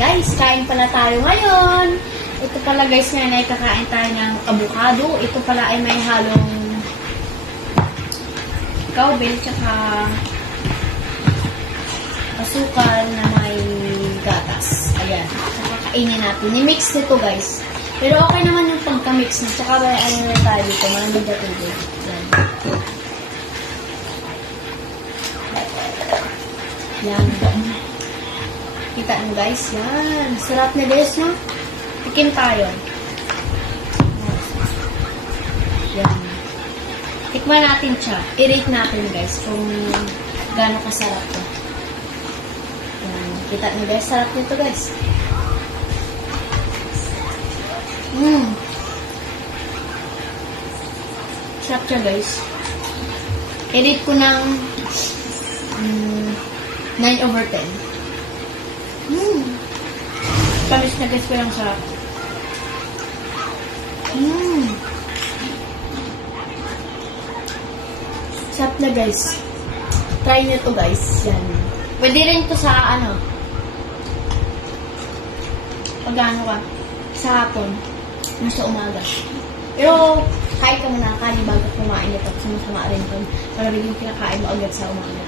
guys, kain pala tayo ngayon. Ito pala guys ngayon ay kakain tayo ng avocado. Ito pala ay may halong cowbell tsaka asukal na may gatas. Ayan. Tsaka kainin natin. I-mix nito guys. Pero okay naman yung pagka-mix na. Tsaka may ano na tayo dito. Malamig na tubig. Ayan. Yan. Kita nyo guys, yan. Sarap na guys, no? Tikim tayo. Yan. Tikman natin siya. I-rate natin guys kung gaano kasarap to. Yan. Kita nyo guys, sarap nito guys. Mmm. Sarap siya guys. I-rate ko ng mm, 9 over 10. Tamis na guys, pero ang sarap. Mmm. Sarap na guys. Try nyo to guys. Yan. Pwede rin to sa ano. Pag ano ka. Sa hapon. Ano sa umaga. Pero kahit ka muna kali bago kumain ito. Kasi masama rin to. Para biglang kinakain mo agad sa umaga.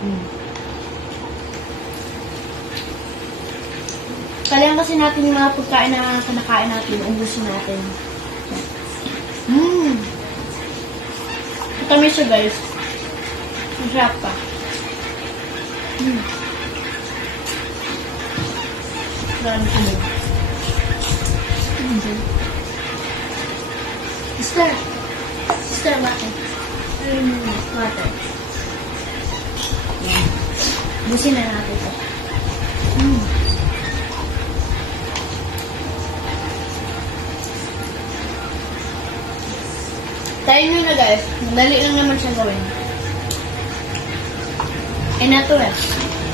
Mm. Kailangan kasi natin yung mga pagkain na kinakain natin, ubusin natin. Mmm! Kami siya guys. Masarap pa. Mmm. Marami kumog. Mm. Sister! Sister, bakit? Ayun, water. Yan. Busin na natin ito. Mm. Tayo nyo na guys. Madali lang naman siya gawin. Eh na to eh.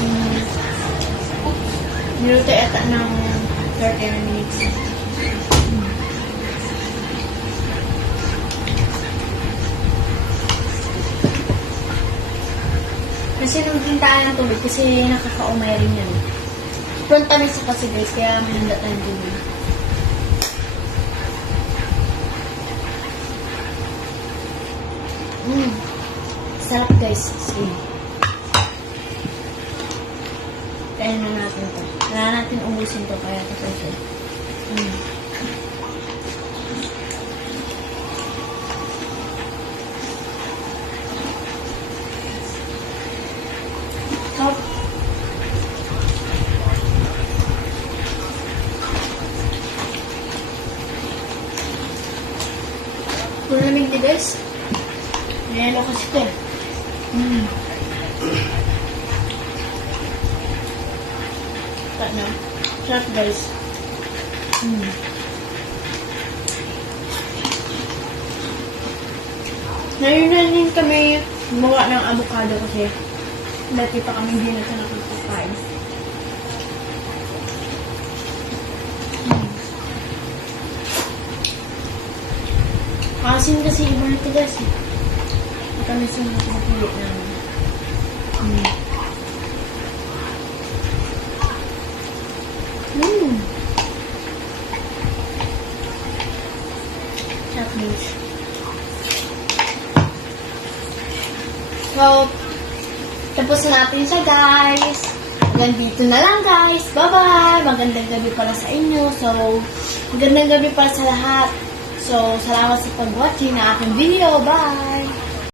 Mm. Niluto yata ng 30 minutes. Mm. Kasi nung hintaan ng tubig, kasi nakakaumay rin yan. Front tamis kasi guys, kaya may handa tayong tubig. Mm. Sarap guys. Sige. Kaya na natin to. Kaya natin ubusin to kaya ito siya. Mm. Sarap. Kung lamig di guys. Nelo kasi ito. Mm. Na. Sarap guys. Mm. Ngayon na din kami gumawa ng avocado kasi dati pa kami hindi na ito nakakakain. Mm. Asin kasi iba nito guys eh. Kami pinapili namin. Mm. Mm. Sarap guys. So, tapos natin siya guys. Hanggang dito na lang guys. Bye-bye! Magandang gabi pala sa inyo. So, magandang gabi pala sa lahat. So, salamat sa pag-watching na aking video. Bye!